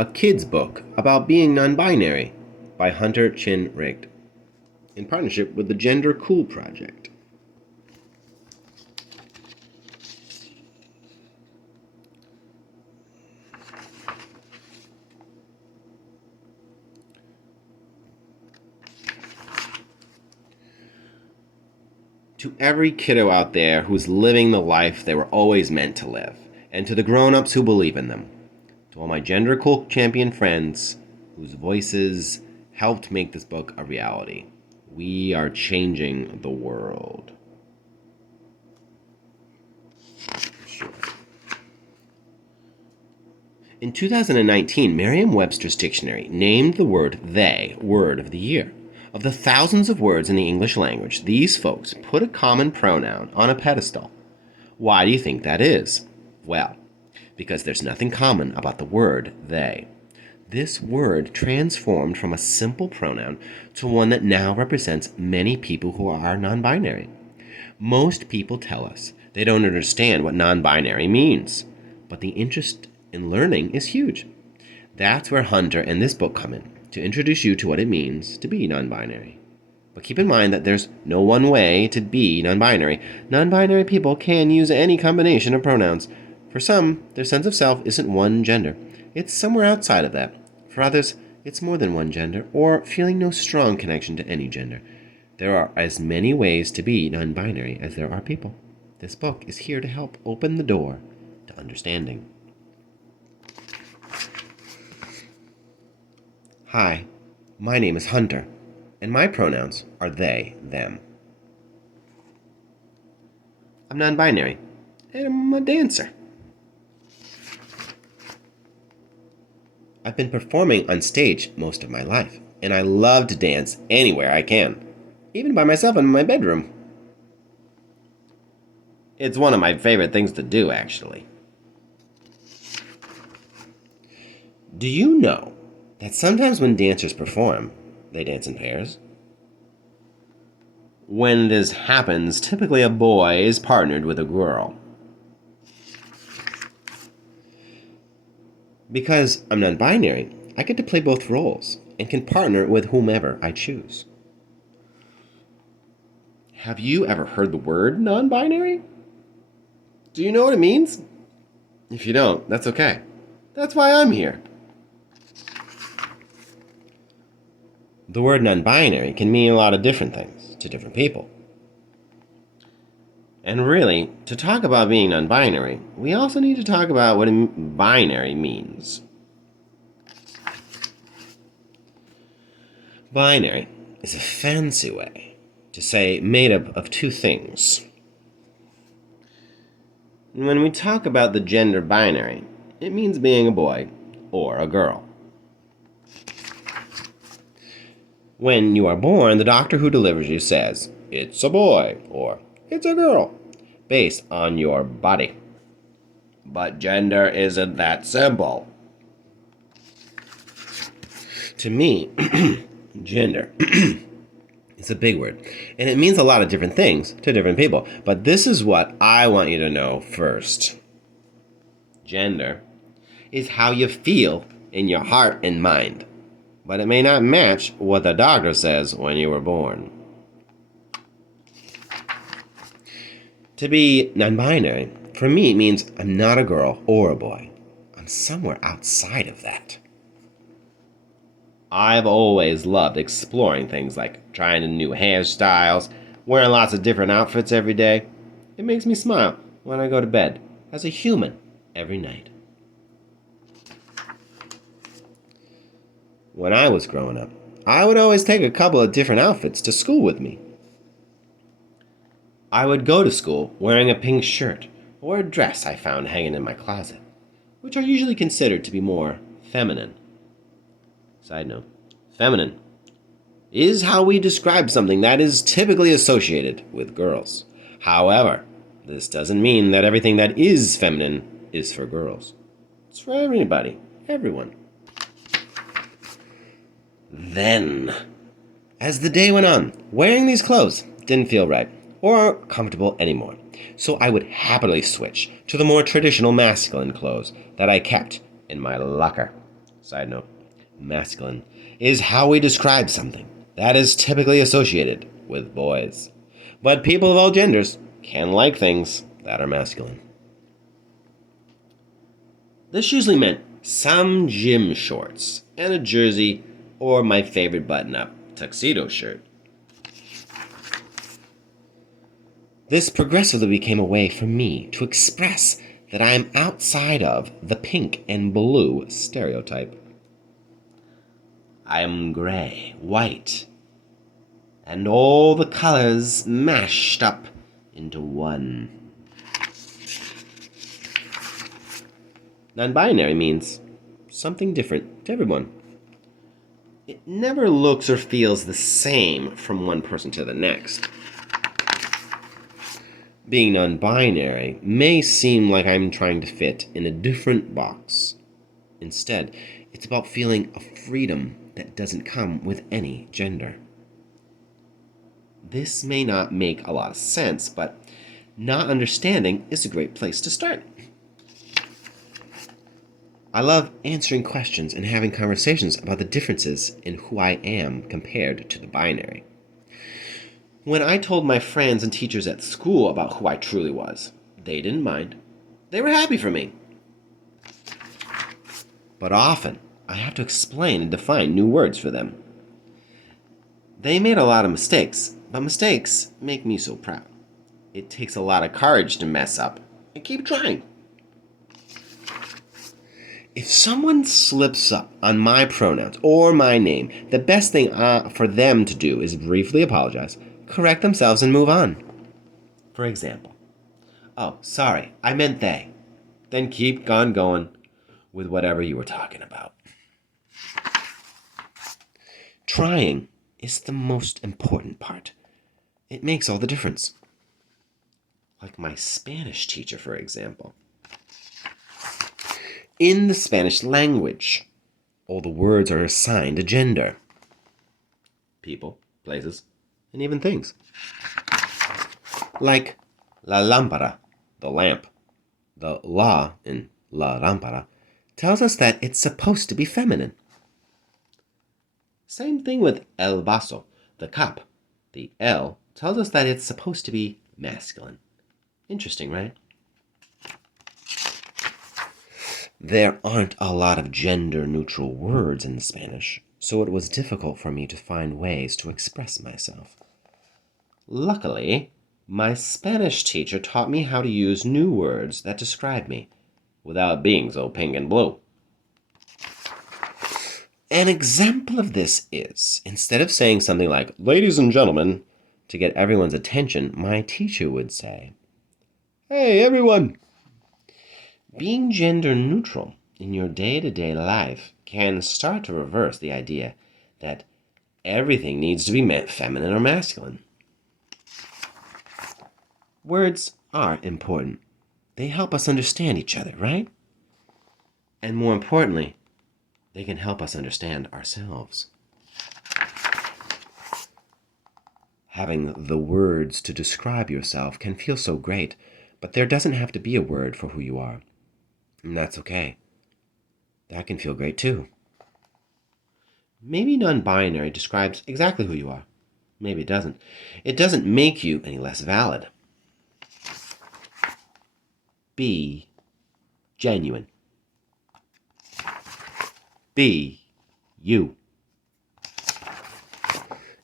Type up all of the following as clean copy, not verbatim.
a kid's book about being non-binary by Hunter Chin Raicht in partnership with the Gender Cool Project. To every kiddo out there who's living the life they were always meant to live, and to the grown-ups who believe in them, to all my gender cool champion friends whose voices helped make this book a reality, we are changing the world. Sure. In 2019, Merriam-Webster's dictionary named the word they word of the year. Of the thousands of words in the English language, these folks put a common pronoun on a pedestal. Why do you think that is? Well, because there's nothing common about the word they. This word transformed from a simple pronoun to one that now represents many people who are non-binary. Most people tell us they don't understand what non-binary means, but the interest in learning is huge. That's where Hunter and this book come in, to introduce you to what it means to be non-binary. But keep in mind that there's no one way to be non-binary. Non-binary people can use any combination of pronouns. For some, their sense of self isn't one gender. It's somewhere outside of that. For others, it's more than one gender, or feeling no strong connection to any gender. There are as many ways to be non-binary as there are people. This book is here to help open the door to understanding. Hi, my name is Hunter, and my pronouns are they, them. I'm non-binary, and I'm a dancer. I've been performing on stage most of my life, and I love to dance anywhere I can, even by myself in my bedroom. It's one of my favorite things to do, actually. Do you know that sometimes when dancers perform, they dance in pairs? When this happens, typically a boy is partnered with a girl. Because I'm non-binary, I get to play both roles and can partner with whomever I choose. Have you ever heard the word non-binary? Do you know what it means? If you don't, that's okay. That's why I'm here. The word non-binary can mean a lot of different things to different people. And really, to talk about being non-binary, we also need to talk about what binary means. Binary is a fancy way to say made up of two things. When we talk about the gender binary, it means being a boy or a girl. When you are born, the doctor who delivers you says, "It's a boy," or "It's a girl," based on your body. But gender isn't that simple. To me, gender is a big word, and it means a lot of different things to different people. But this is what I want you to know first. Gender is how you feel in your heart and mind, but it may not match what the doctor says when you were born. To be non-binary, for me, it means I'm not a girl or a boy. I'm somewhere outside of that. I've always loved exploring things like trying new hairstyles, wearing lots of different outfits every day. It makes me smile when I go to bed as a human every night. When I was growing up, I would always take a couple of different outfits to school with me. I would go to school wearing a pink shirt or a dress I found hanging in my closet, which are usually considered to be more feminine. Side note, feminine is how we describe something that is typically associated with girls. However, this doesn't mean that everything that is feminine is for girls. It's for everybody, everyone. Then, as the day went on, wearing these clothes didn't feel right or comfortable anymore, so I would happily switch to the more traditional masculine clothes that I kept in my locker. Side note, masculine is how we describe something that is typically associated with boys. But people of all genders can like things that are masculine. This usually meant some gym shorts and a jersey or my favorite button-up tuxedo shirt. This progressively became a way for me to express that I am outside of the pink and blue stereotype. I am gray, white, and all the colors mashed up into one. Non-binary means something different to everyone. It never looks or feels the same from one person to the next. Being non-binary may seem like I'm trying to fit in a different box. Instead, it's about feeling a freedom that doesn't come with any gender. This may not make a lot of sense, but not understanding is a great place to start. I love answering questions and having conversations about the differences in who I am compared to the binary. When I told my friends and teachers at school about who I truly was, they didn't mind. They were happy for me. But often, I have to explain and define new words for them. They made a lot of mistakes, but mistakes make me so proud. It takes a lot of courage to mess up and keep trying. If someone slips up on my pronouns or my name, the best thing for them to do is briefly apologize, correct themselves, and move on. For example, "Oh, sorry, I meant they." Then keep on going with whatever you were talking about. Trying is the most important part. It makes all the difference. Like my Spanish teacher, for example. In the Spanish language, all the words are assigned a gender. People, places, and even things. Like la lámpara, the lamp. The la in la lámpara tells us that it's supposed to be feminine. Same thing with el vaso, the cup. The el tells us that it's supposed to be masculine. Interesting, right? There aren't a lot of gender-neutral words in Spanish, so it was difficult for me to find ways to express myself. Luckily, my Spanish teacher taught me how to use new words that describe me, without being so pink and blue. An example of this is, instead of saying something like, "Ladies and gentlemen," to get everyone's attention, my teacher would say, "Hey, everyone!" Being gender neutral in your day-to-day life can start to reverse the idea that everything needs to be feminine or masculine. Words are important. They help us understand each other, right? And more importantly, they can help us understand ourselves. Having the words to describe yourself can feel so great, but there doesn't have to be a word for who you are. And that's okay. That can feel great too. Maybe non-binary describes exactly who you are. Maybe it doesn't. It doesn't make you any less valid. Be genuine. Be you.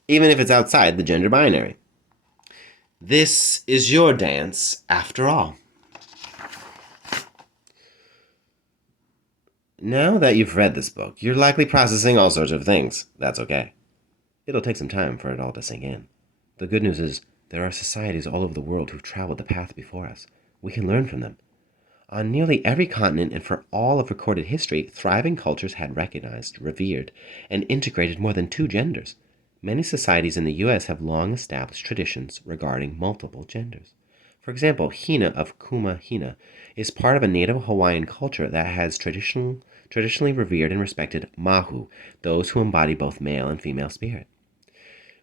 Even if it's outside the gender binary. This is your dance after all. Now that you've read this book, you're likely processing all sorts of things. That's okay. It'll take some time for it all to sink in. The good news is there are societies all over the world who've traveled the path before us. We can learn from them. On nearly every continent and for all of recorded history, thriving cultures had recognized, revered, and integrated more than 2 genders. Many societies in the U.S. have long established traditions regarding multiple genders. For example, Hina of Kuma Hina is part of a native Hawaiian culture that has traditionally revered and respected Mahu, those who embody both male and female spirit.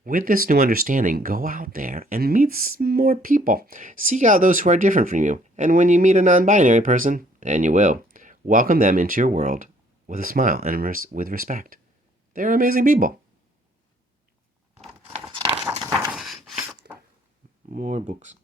With this new understanding, go out there and meet more people. Seek out those who are different from you, and when you meet a non-binary person, and you will, welcome them into your world with a smile and with respect. They're amazing people. More books.